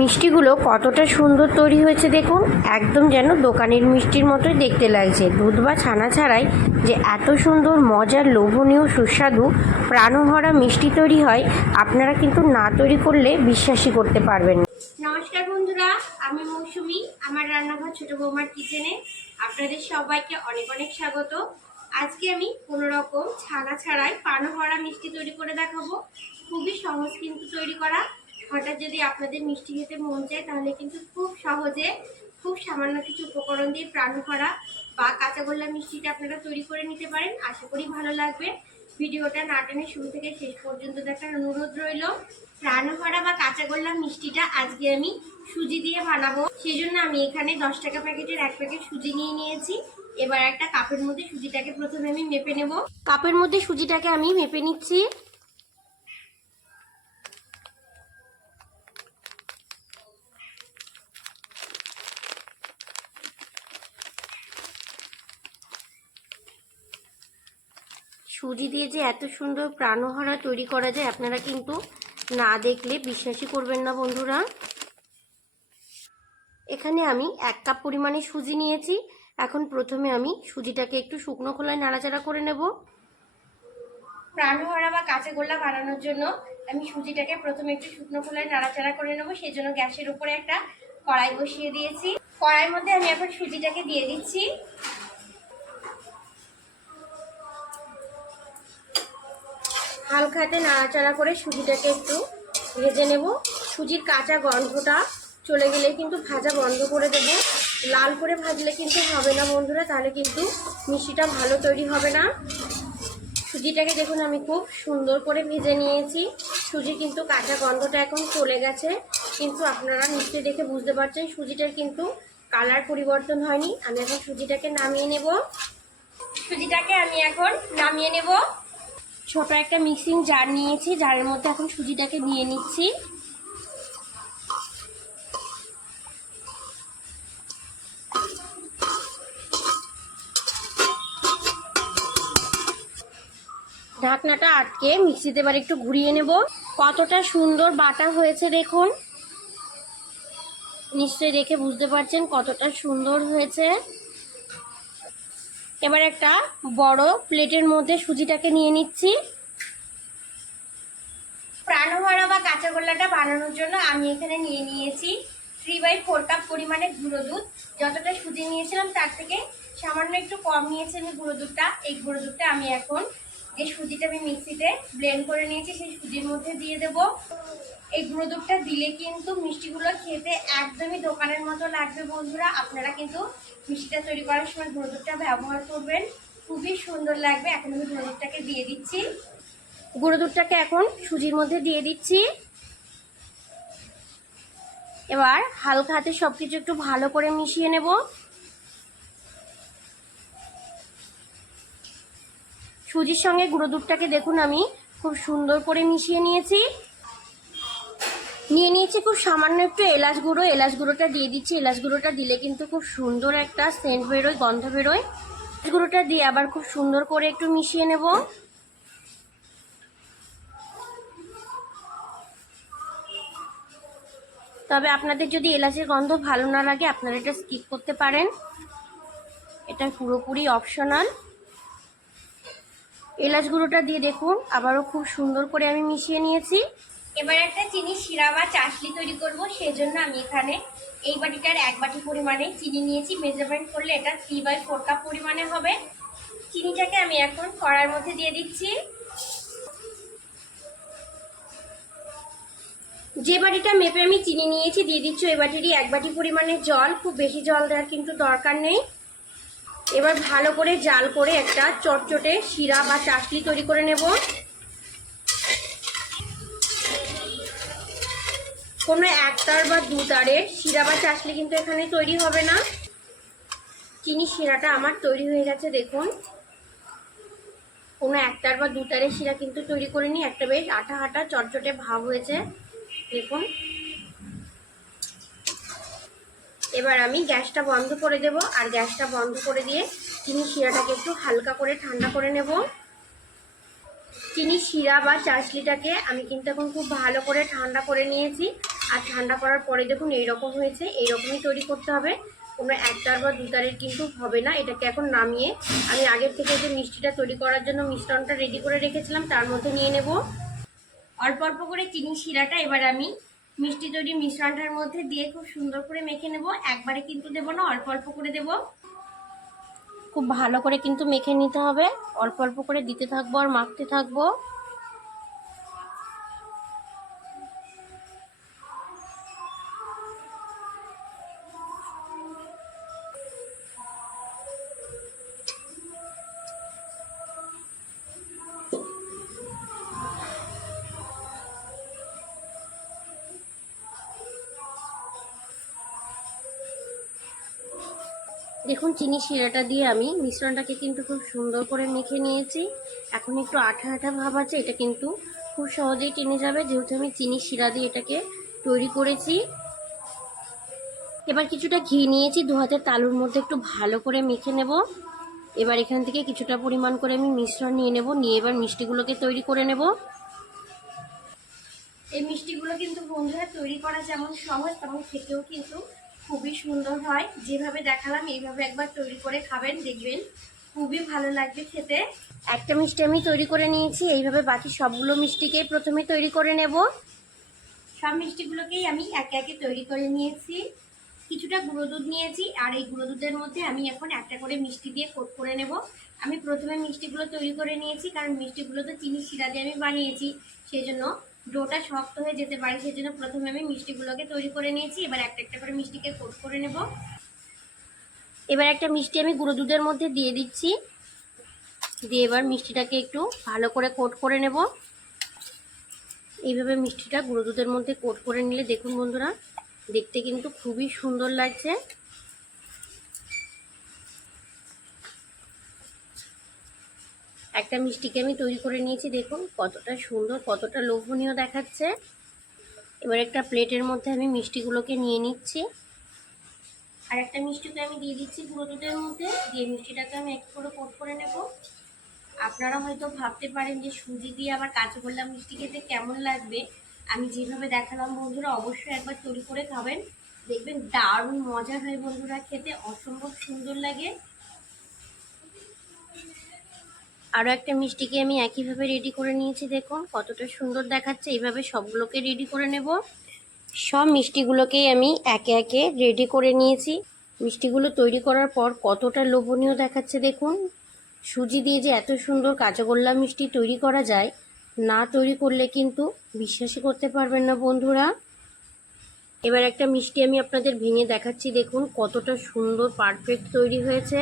মিষ্টিগুলো কতটা সুন্দর তৈরি হয়েছে দেখুন, একদম যেন দোকানের মিষ্টির মতোই দেখতে লাগছে। দুধ বা ছানা ছাড়াই যে এত সুন্দর মজার, লোভনীয়, সুস্বাদু, প্রাণভরা মিষ্টি তৈরি হয়, আপনারা কিন্তু না তৈরি করলে বিশ্বাসই করতে পারবেন না। নমস্কার বন্ধুরা, আমি মৌসুমি। আমার রান্নাঘর ছোট বৌমার কিচেনে আপনাদের সবাইকে অনেক অনেক স্বাগত। আজকে আমি কোনো রকম ছানা ছাড়াই প্রাণভরা মিষ্টি তৈরি করে দেখাবো। খুবই সহজ কিন্তু তৈরি করা। হঠাৎ যদি আপনাদের মিষ্টি খেতে মন চায় তাহলে কিন্তু খুব সহজে, খুব সামান্য কিছু উপকরণ দিয়ে প্রাণভরা বা কাঁচাগোল্লা মিষ্টিটা আপনারা তৈরি করে নিতে পারেন। আশা করি ভালো লাগবে। ভিডিওটা না টেনে শুরু থেকে শেষ পর্যন্ত দেখার অনুরোধ রইল। প্রাণভরা বা কাঁচাগোল্লা মিষ্টিটা আজকে আমি সুজি দিয়ে বানাবো। সেই জন্য আমি এখানে 10 টাকা প্যাকেটের 1 প্যাকেট সুজি নিয়ে নিয়েছি। এবার একটা কাপের মধ্যে সুজিটাকে প্রথমে আমি মেপে নেব। কাপের মধ্যে সুজিটাকে আমি মেপে নিচ্ছি। সুজি দিয়ে যে এত সুন্দর প্রাণভরা তৈরি করা যায়, আপনারা কিন্তু না দেখলে বিশ্বাসই করবেন না বন্ধুরা। এখানে আমি 1 কাপ পরিমাণে সুজি নিয়েছি। এখন প্রথমে আমি সুজিটাকে একটু শুকনো খোলায় নাড়াচাড়া করে নেব। প্রাণভরা বা কাঁচাগোল্লা বানানোর জন্য আমি সুজিটাকে প্রথমে একটু শুকনো খোলায় নাড়াচাড়া করে নেব। সেই জন্য গ্যাসের উপরে একটা কড়াই বসিয়ে দিয়েছি। কড়াইয়ের মধ্যে আমি এখন সুজিটাকে দিয়ে দিচ্ছি। হালকা হাতে নাড়াচাড়া করে সুজিটাকে একটু ভেজে নেব। সুজির কাঁচা গন্ধটা চলে গেলে কিন্তু ভাজা বন্ধ করে দেব। লাল করে ভাজলে কিন্তু হবে না বন্ধুরা, তাহলে কিন্তু মিষ্টিটা ভালো তৈরি হবে না। সুজিটাকে দেখুন আমি খুব সুন্দর করে ভেজে নিয়েছি। সুজি কিন্তু কাঁচা গন্ধটা এখন চলে গেছে, কিন্তু আপনারা নিশ্চয়ই দেখে বুঝতে পারছেন সুজিটার কিন্তু কালার পরিবর্তন হয়নি। আমি এখন সুজিটাকে নামিয়ে নেব। সুজিটাকে আমি এখন নামিয়ে নেব। ছোট একটা মিক্সিং জার নিয়েছি, জারের মধ্যে এখন সুজিটাকে নিয়ে নিচ্ছি। ঢাকনাটা আটকে মিক্সিতে এবার একটু ঘুরিয়ে নেব। কতটা সুন্দর বাটা হয়েছে দেখুন, নিশ্চয়ই দেখে বুঝতে পারছেন কতটা সুন্দর হয়েছে। এবার একটা বড় প্লেটের মধ্যে সুজিটাকে নিয়ে নিচ্ছি। প্রাণভরা বা কাঁচাগোল্লাটা বানানোর জন্য আমি এখানে নিয়ে নিয়েছি 3/4 কাপ পরিমাণে গুঁড়ো দুধ। যতটা সুজি নিয়েছিলাম তার থেকে সামান্য একটু কম নিয়েছি আমি গুঁড়ো দুধটা। এই গুঁড়ো দুধটা আমি এখন যে সুজিটা আমি মিক্সিতে ব্লেন্ড করে নিয়েছি সেই সুজির মধ্যে দিয়ে দেব। এই গুঁড়ো দুধটা দিলে কিন্তু মিষ্টিগুলো খেতে একদমই দোকানের মতো লাগবে বন্ধুরা। আপনারা কিন্তু মিষ্টিটা তৈরি করার সময় গুঁড়ো দুধটা ব্যবহার করবেন, খুবই সুন্দর লাগবে। এখন আমি গুঁড়ো দুধটাকে দিয়ে দিচ্ছি। গুঁড়ো দুধটাকে এখন সুজির মধ্যে দিয়ে দিচ্ছি। এবার হালকা হাতে সবকিছু একটু ভালো করে মিশিয়ে নেব। সুজির সঙ্গে গুঁড়ো দুধটাকে দেখুন আমি খুব সুন্দর করে মিশিয়ে নিয়েছি। নিয়ে নিয়েছি খুব সামান্য একটু এলাচ গুঁড়ো। এলাচ গুঁড়োটা দিয়ে দিচ্ছি। এলাচ গুঁড়োটা দিলে কিন্তু খুব সুন্দর একটা সেন্ট বেরোয়, গন্ধ বেরোয়। এলাচ গুঁড়োটা দিয়ে আবার খুব সুন্দর করে একটু মিশিয়ে নেব। তবে আপনাদের যদি এলাচের গন্ধ ভালো না লাগে আপনারা এটা স্কিপ করতে পারেন, এটা পুরোপুরি অপশনাল। এলাচ গুঁড়োটা দিয়ে দেখুন আবারও খুব সুন্দর করে আমি মিশিয়ে নিয়েছি। এবার একটা চিনি শিরা বা চাশনি তৈরি করব। সেজন্য আমি এখানে এই বাটিটার 1 বাটি পরিমাণে চিনি নিয়েছি। মেজারমেন্ট করলে এটা 3/4 কাপ পরিমাণে হবে। চিনিটাকে আমি এখন কড়াইয়ের মধ্যে দিয়ে দিচ্ছি। যে বাটিটা মেপে আমি চিনি নিয়েছি দিয়ে দিচ্ছি এই বাটিরই 1 বাটি পরিমাণে জল। খুব বেশি জল দেওয়ার কিন্তু দরকার নেই। এবার ভালো করে জাল করে একটা চটচটে শিরা বা চাশনি তৈরি করে নেব। কোনো একতার বা দুতারের শিরা বা চাশনি কিন্তু এখানে তৈরি হবে না। চিনি শিরাটা আমার তৈরি হয়ে গেছে দেখুন। কোনো একতার বা দুতারের শিরা কিন্তু তৈরি করে নিই। একটা বেশ আঠা আঠা চটচটে ভাব হয়েছে দেখুন। এবার আমি গ্যাসটা বন্ধ করে দেব, আর গ্যাসটা বন্ধ করে দিয়ে চিনি শিরাটাকে একটু হালকা করে ঠান্ডা করে নেব। চিনি শিরা বা চাশনিটাকে আমি কিন্তু এখন খুব ভালো করে ঠান্ডা করে নিয়েছি। আর ঠান্ডা করার পরে দেখুন এইরকম হয়েছে। এইরকমই তৈরি করতে হবে, কোনো একটার বা দুটারের কিন্তু হবে না। এটাকে এখন নামিয়ে আমি আগের থেকে যে মিষ্টিটা তৈরি করার জন্য মিশ্রণটা রেডি করে রেখেছিলাম তার মধ্যে নিয়ে নেব অল্প অল্প করে চিনি শিরাটা। এবার আমি মিষ্টি তৈরি মিশ্রণটার মধ্যে দিয়ে খুব সুন্দর করে মেখে নেব। একবারে কিন্তু দেবো না, অল্প অল্প করে দেবো। খুব ভালো করে কিন্তু মেখে নিতে হবে, অল্প অল্প করে দিতে থাকবো আর মাখতে থাকবো। দেখুন চিনি শিরাটা দিয়ে আমি মিশ্রণটাকে কিন্তু খুব সুন্দর করে মেখে নিয়েছি। এখন একটু আঠা আঠা ভাব আছে, এটা কিন্তু খুব সহজেই টেনে যাবে যেহেতু আমি চিনি শিরা দিয়ে এটাকে তৈরি করেছি। এবার কিছুটা ঘি নিয়েছি, দু হাতের তালুর মধ্যে একটু ভালো করে মেখে নেব। এবার এখান থেকে কিছুটা পরিমাণ করে আমি মিশ্রণ নিয়ে নেব, নিয়ে এবার মিষ্টিগুলোকে তৈরি করে নেব। এই মিষ্টিগুলো কিন্তু বন্ধুরা তৈরি করা যেমন সহজ তেমন খেতেও কিন্তু খুবই সুন্দর হয়। যেভাবে দেখালাম এইভাবে একবার তৈরি করে খাবেন, দেখবেন খুবই ভালো লাগবে খেতে। একটা মিষ্টি আমি তৈরি করে নিয়েছি, এইভাবে বাকি সবগুলো মিষ্টিকেই প্রথমে তৈরি করে নেব। সব মিষ্টিগুলোকেই আমি একে একে তৈরি করে নিয়েছি। কিছুটা গুঁড়ো দুধ নিয়েছি, আর এই গুঁড়ো দুধের মধ্যে আমি এখন একটা করে মিষ্টি দিয়ে কোট করে নেব। আমি প্রথমে মিষ্টিগুলো তৈরি করে নিয়েছি, কারণ মিষ্টিগুলো তো চিনি শিরা দিয়ে আমি বানিয়েছি, সেই জন্য ডোটা শক্ত হয়ে যেতে পারে, সেই জন্য প্রথমে আমি মিষ্টিগুলোকে তৈরি করে নিয়েছি। এবার একটা একটা করে মিষ্টিকে কোট করে নেব। এবার একটা মিষ্টি আমি গুঁড়ো দুধের মধ্যে দিয়ে দিচ্ছি, দিয়ে এবার মিষ্টিটাকে একটু ভালো করে কোট করে নেব। এইভাবে মিষ্টিটা গুঁড়ো দুধের মধ্যে কোট করে নিলে দেখুন বন্ধুরা দেখতে কিন্তু খুবই সুন্দর লাগছে। একটা মিষ্টিকে আমি তৈরি করে নিয়েছি, দেখুন কতটা সুন্দর, কতটা লোভনীয় দেখাচ্ছে। এবার একটা প্লেটের মধ্যে আমি মিষ্টিগুলোকে নিয়ে নিচ্ছি, আর একটা মিষ্টিকে আমি দিয়ে দিচ্ছি গুঁড়ো দুধের মধ্যে, দিয়ে মিষ্টিটাকে আমি এক করে কোট করে নেব। আপনারা হয়তো ভাবতে পারেন যে সুজি দিয়ে আবার কাঁচাগোল্লা মিষ্টি খেতে কেমন লাগবে। আমি যেভাবে দেখালাম বন্ধুরা অবশ্যই একবার তৈরি করে খাবেন, দেখবেন দারুণ মজা হয় বন্ধুরা, খেতে অসম্ভব সুন্দর লাগে। আরও একটা মিষ্টিকে আমি একইভাবে রেডি করে নিয়েছি, দেখুন কতটা সুন্দর দেখাচ্ছে। এইভাবে সবগুলোকে রেডি করে নেব। সব মিষ্টিগুলোকেই আমি একে একে রেডি করে নিয়েছি। মিষ্টিগুলো তৈরি করার পর কতটা লোভনীয় দেখাচ্ছে দেখুন। সুজি দিয়ে যে এত সুন্দর কাঁচাগোল্লা মিষ্টি তৈরি করা যায়, না তৈরি করলে কিন্তু বিশ্বাসই করতে পারবেন না বন্ধুরা। এবার একটা মিষ্টি আমি আপনাদের ভেঙে দেখাচ্ছি, দেখুন কতটা সুন্দর পারফেক্ট তৈরি হয়েছে।